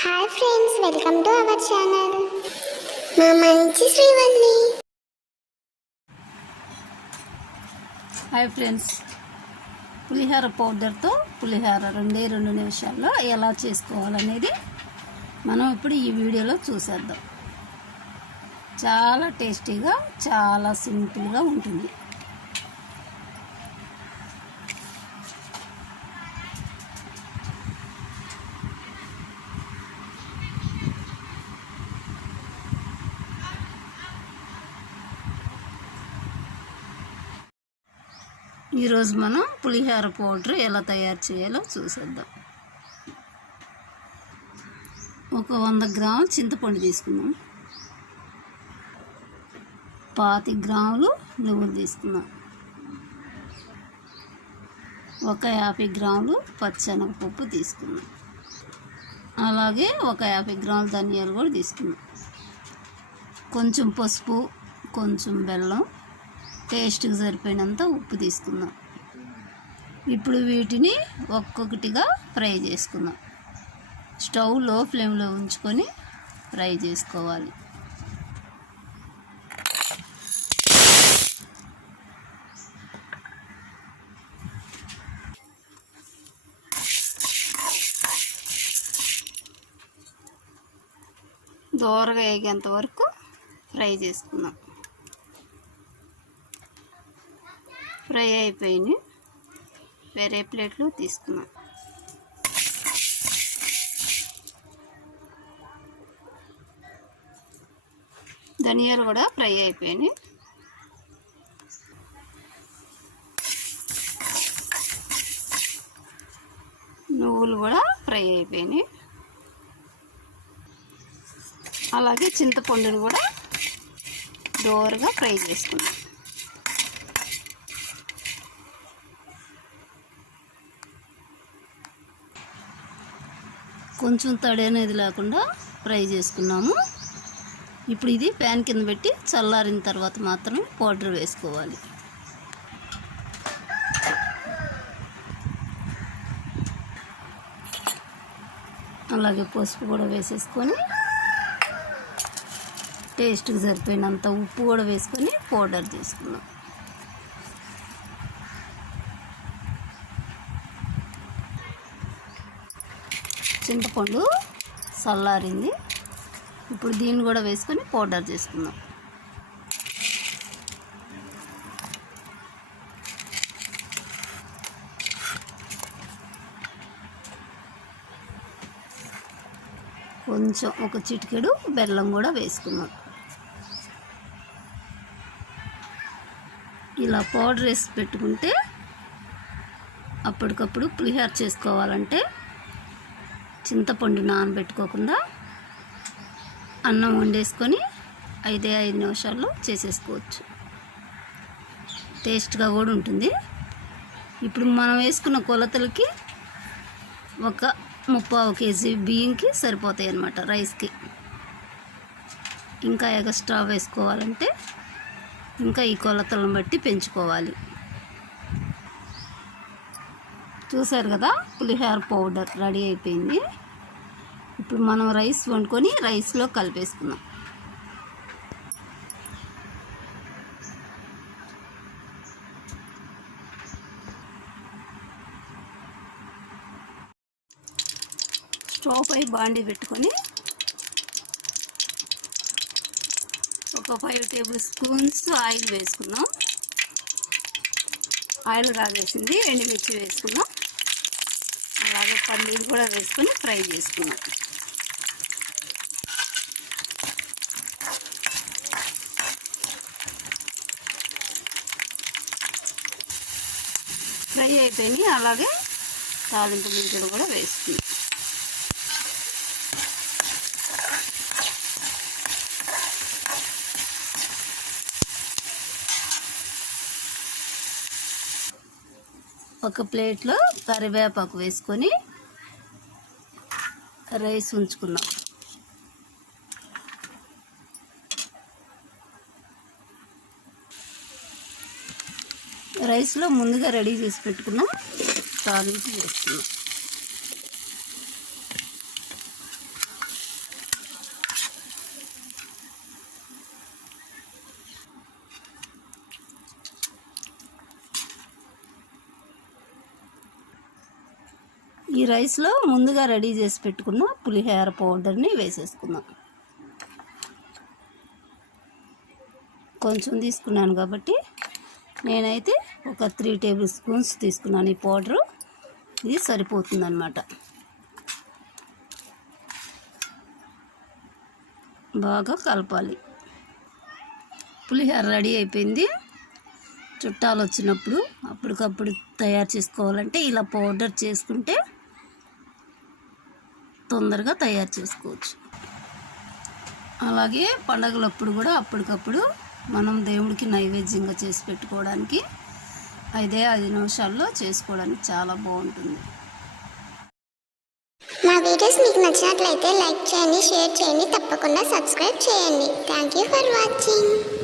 Hi friends, welcome to our channel. మా మంచి Srivalli. Hi friends, పులిహోర పౌడర్తో పులిహోర 2 నిమిషాల్లో ఎలా చేసుకోవాలనేది మనం ఇప్పుడు ఈ వీడియోలో చూసేద్దాం. చాలా టేస్టీగా, చాలా సింపుల్గా ఉంటుంది. ఈరోజు మనం పులిహోర పౌడర్ ఎలా తయారు చేయాలో చూసేద్దాం. ఒక 100 గ్రాములు చింతపండు తీసుకుందాం. 25 గ్రాములు నువ్వులు తీసుకుందాం. ఒక 50 గ్రాములు పచ్చెనగపప్పు తీసుకుందాం. అలాగే ఒక 50 గ్రాముల ధనియాలు కూడా తీసుకుందాం. కొంచెం పసుపు, కొంచెం బెల్లం, టేస్ట్కి సరిపోయినంత ఉప్పు తీసుకుందాం. ఇప్పుడు వీటిని ఒక్కొక్కటిగా ఫ్రై చేసుకుందాం. స్టవ్ లో ఫ్లేమ్లో ఉంచుకొని ఫ్రై చేసుకోవాలి. దోరగా వేగేంత వరకు ఫ్రై చేసుకుందాం. ఫ్రై అయిపోయి వేరే ప్లేట్లో తీసుకున్నాం. ధనియాలు కూడా ఫ్రై అయిపోయినాయి. నువ్వులు కూడా ఫ్రై అయిపోయినాయి. అలాగే చింతపండును కూడా దోరగా ఫ్రై చేసుకున్నాం. కొంచెం తడి అనేది లేకుండా ఫ్రై చేసుకున్నాము. ఇప్పుడు ఇది ప్యాన్ కింద పెట్టి చల్లారిన తర్వాత మాత్రమే పౌడర్ వేసుకోవాలి. అలాగే పసుపు కూడా వేసేసుకొని టేస్ట్కి సరిపోయినంత ఉప్పు కూడా వేసుకొని పౌడర్ చేసుకున్నాం. చింతపండు చల్లారింది. ఇప్పుడు దీన్ని కూడా వేసుకొని పౌడర్ చేసుకుందాం. కొంచెం ఒక చిటికెడు బెల్లం కూడా వేసుకుందాం. ఇలా పౌడర్ వేసి పెట్టుకుంటే అప్పటికప్పుడు పులిహోర చేసుకోవాలంటే చింతపండు నానబెట్టుకోకుండా అన్నం వండేసుకొని 5 నిమిషాల్లో చేసేసుకోవచ్చు. టేస్ట్గా కూడా ఉంటుంది. ఇప్పుడు మనం వేసుకున్న కొలతలకి ఒక 3/4 కేజీ బియ్యంకి సరిపోతాయి అన్నమాట రైస్కి. ఇంకా ఎక్స్ట్రా వేసుకోవాలంటే ఇంకా ఈ కొలతలను బట్టి పెంచుకోవాలి. చూసారు కదా, పులిహోర పౌడర్ రెడీ అయిపోయింది. ఇప్పుడు మనం రైస్ వండుకొని రైస్లో కలిపేసుకుందాం. స్టవ్ పై బాండీ పెట్టుకొని ఒక 5 టేబుల్ స్పూన్స్ ఆయిల్ వేసుకుందాం. ఆయిల్ కాగేసింది. ఎండుమిర్చి వేసుకుందాం. అలాగే పల్లీలు కూడా వేసుకొని ఫ్రై చేసుకుందాం. ఫ్రై అయిపోయి అలాగే తాలింపు గింజలు కూడా వేసుకుందాం. ఒక ప్లేట్లో కరివేపాకు వేసుకొని రైస్ ఉంచుకుందాం. రైస్లో ముందుగా రెడీ చేసి పెట్టుకున్న తాలింపు వేసుకుందాం. ఈ రైస్లో ముందుగా రెడీ చేసి పెట్టుకున్న పులిహోర పౌడర్ని వేసేసుకుందాం. కొంచెం తీసుకున్నాను కాబట్టి నేనైతే ఒక 3 టేబుల్ స్పూన్స్ తీసుకున్నాను. ఈ పౌడరు ఇది సరిపోతుందన్నమాట. బాగా కలపాలి. పులిహోర రెడీ అయిపోయింది. చుట్టాలు వచ్చినప్పుడు అప్పటికప్పుడు తయారు చేసుకోవాలంటే ఇలా పౌడర్ చేసుకుంటే తొందరగా తయారు చేసుకోవచ్చు. అలాగే పండగలప్పుడు కూడా అప్పటికప్పుడు మనం దేవుడికి నైవేద్యంగా చేసి పెట్టుకోవడానికి 5 నిమిషాల్లో చేసుకోవడానికి చాలా బాగుంటుంది. మా వీడియోస్ మీకు నచ్చినట్లయితే లైక్ చేయండి, షేర్ చేయండి, తప్పకుండా సబ్స్క్రైబ్ చేయండి. Thank you for watching.